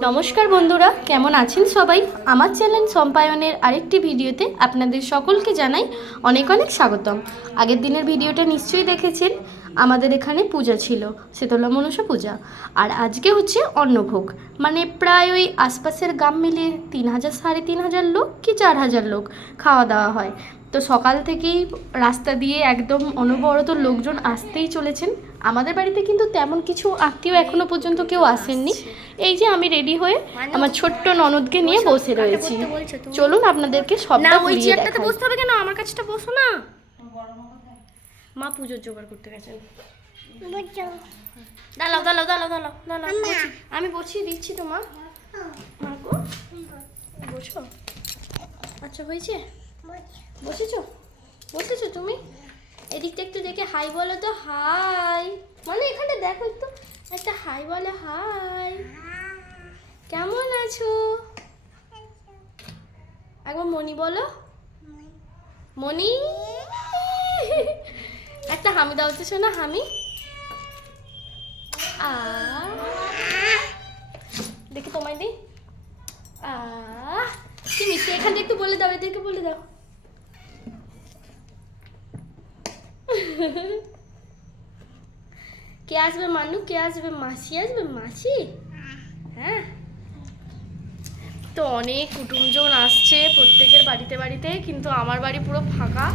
নমস্কার বন্ধুরা, কেমন আছেন সবাই? আমার চ্যানেল সম্পায়নের আরেকটি ভিডিওতে আপনাদের সকলকে জানাই অনেক অনেক স্বাগতম। আগের দিনের ভিডিওটা নিশ্চয়ই দেখেছেন। আমাদের এখানে পূজা ছিল, শীতলা মনসা পূজা। আর আজকে হচ্ছে অন্নভোগ, মানে প্রায় ওই আশপাশের গ্রাম মিলিয়ে 3000 3500 লোক কি 4000 লোক খাওয়া দাওয়া হয়। তো সকাল থেকেই রাস্তা দিয়ে একদম অনবরত লোকজন আসতেই চলেছেন। আমাদের বাড়িতে কিন্তু তেমন কিছু আত্মীয় এখনো পর্যন্ত কেউ আসেননি। এই যে আমি রেডি হয়ে আমার ছোট্ট ননদকে নিয়ে বসে রয়েছি। চলুন আপনাদেরকে সবটা ঘুরিয়ে দেখাই। বসতে হবে কেন? আমার কাছটা বসো না। মা পুজোর জোগাড় করতে গেছেন। দাঁড়াও দাঁড়াও দাঁড়াও দাঁড়াও দাঁড়াও, আমি বসিয়ে দিচ্ছি তোমার। মাগো বসো। আচ্ছা হয়েছে, বসেছো বসেছো তুমি? এদিকটা একটু দেখে হাই বলো তো। হাই মানে এখানে দেখো একটু, একটা হাই বলো। হাই, কেমন আছো? একবার মনি বলো। মনি, একটা হামি দাও তো শোনা, হামি। দেখি তোমায় দিই। কি মিষ্টি, এখানে একটু বলে দাও, এদেরকে বলে দাও। কে আসবে মানু? কে আসবে? মাসি আসবে, মাসি। হ্যাঁ, তো অনেক কুটুমজন আসছে প্রত্যেকের বাড়িতে বাড়িতে, কিন্তু আমার বাড়ি পুরো ফাঁকা,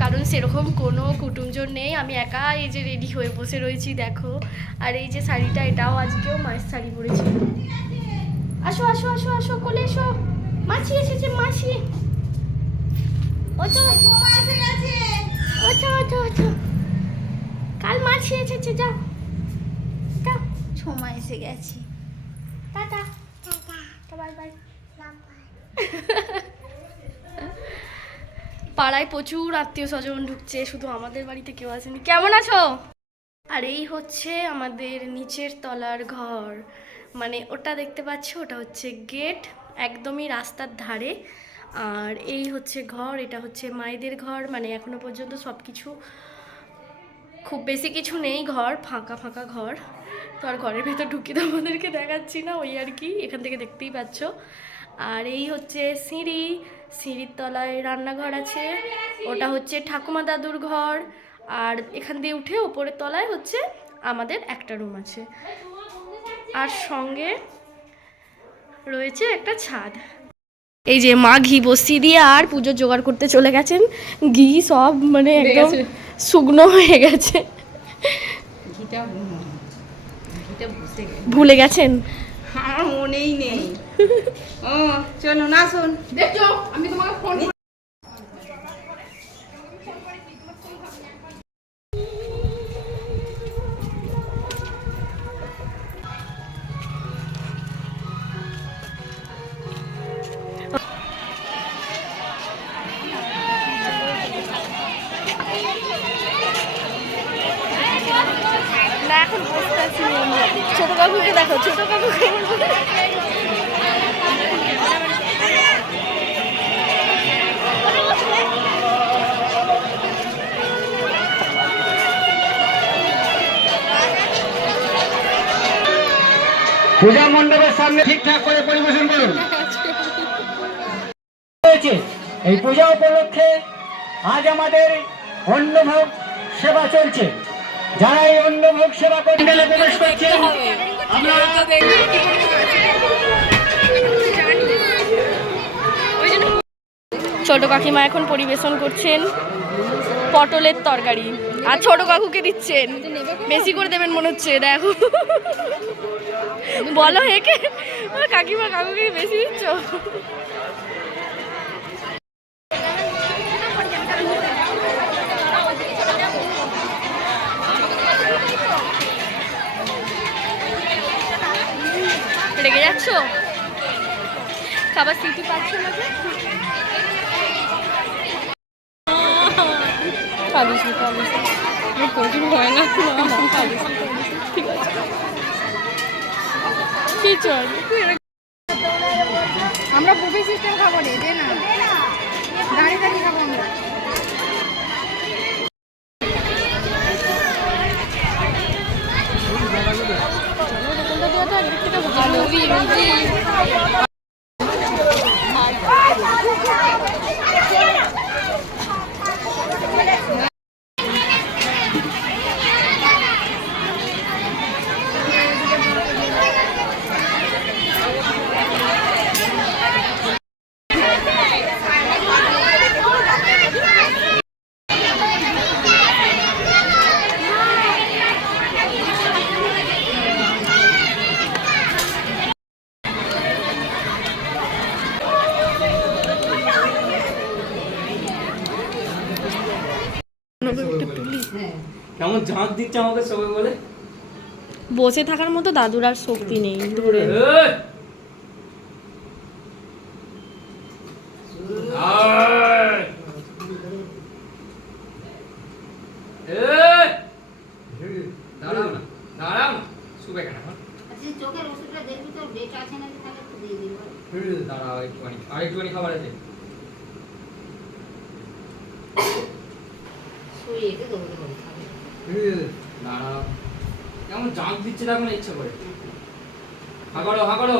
কারণ সেরকম কোনো কুটুমজন নেই। আমি একা এই যে রেডি হয়ে বসে রয়েছি দেখো। আর এই যে শাড়িটা, এটাও আজকেও মায়ের শাড়ি পরেছি। আসো আসো আসো আসো, কোলে এসো। মাসি এসেছে, মাসি। ওঠো ওঠো ওঠো ওঠো, কাল মাসি এসেছে। যাও যাও, ছোমা এসে গেছি। Tata bye bye. পাড়ায় প্রচুর আত্মীয় স্বজন ঢুকছে, শুধু আমাদের বাড়িতে কেউ আসেনি। কেমন আছো? আর এই হচ্ছে আমাদের নিচের তলার ঘর, মানে ওটা দেখতে পাচ্ছ, ওটা হচ্ছে গেট, একদমই রাস্তার ধারে। আর এই হচ্ছে ঘর, এটা হচ্ছে মায়েদের ঘর। মানে এখনো পর্যন্ত সব কিছু, খুব বেশি কিছু নেই, ঘর ফাঁকা ফাঁকা ঘর। তো আর ঘরের ভেতর ঢুকি তো আমাদেরকে দেখাচ্ছি না, ওই আর কি, এখান থেকে দেখতেই পাচ্ছ। আর এই হচ্ছে সিঁড়ি, সিঁড়ির তলায় রান্নাঘর আছে, ওটা হচ্ছে ঠাকুমা দাদুর ঘর। আর এখান দিয়ে উঠে ওপরের তলায় হচ্ছে আমাদের একটা রুম আছে, আর সঙ্গে রয়েছে একটা ছাদ। এই যে মা ঘি বসিয়ে দিয়ে আর পুজোর জোগাড় করতে চলে গেছেন। ঘি সব মানে একদম শুকনো হয়ে গেছে। ভুলে গেছেন? আমার মনেই নেই। ও চলো না, শোন দেখো আমি তোমাকে ফোন। না এখন বসতে আছি। ছোট কাকুকে দেখো, ছোট কাকুকে। পূজা মণ্ডপের সামনে ঠিকঠাক করে পরিবেশন করুন। এই পূজা উপলক্ষে আজ আমাদের অন্নভোগ সেবা চলছে। যারা এই অন্নভোগ সেবা প্যান্ডেলে প্রবেশ করছেন, আপনারা ছোট কাকিমা এখন পরিবেশন করছেন পটলের তরকারি, আর ছোট কাকুকে দিচ্ছেন। বেশি করে দেবেন মনে হচ্ছে, দেখো। বলো হেকে, কাকিমা কাকুকে বেশি দিচ্ছ। রেগে যাচ্ছ? খাবার স্মৃতি পাচ্ছ না? প্রচুর হয় না, ঠিক আছে, কি চল। আমরা বুফে সিস্টেম খাবো রে, দে না দাঁড়িয়ে দাঁড়িয়ে খাবো আমরা। ভালো কেমন ঝাঁক দিচ্ছে আমাকে সবাই বলে বসে থাকার মতো দাদুর আর শক্তি নেই ধরে দাঁড়াও না দাঁড়াও না শুবে কেন চোখের ওষুধটা দেখবি তো ডেট আছে নাকি তাহলে একটু দিয়ে দিবো দাঁড়াও একটুখানি আর একটুখানি খাবার আছে শুয়ে এসে দেবো দাঁড়াও কেমন জাঁক দিচ্ছে দেখো না ইচ্ছা করে হা করো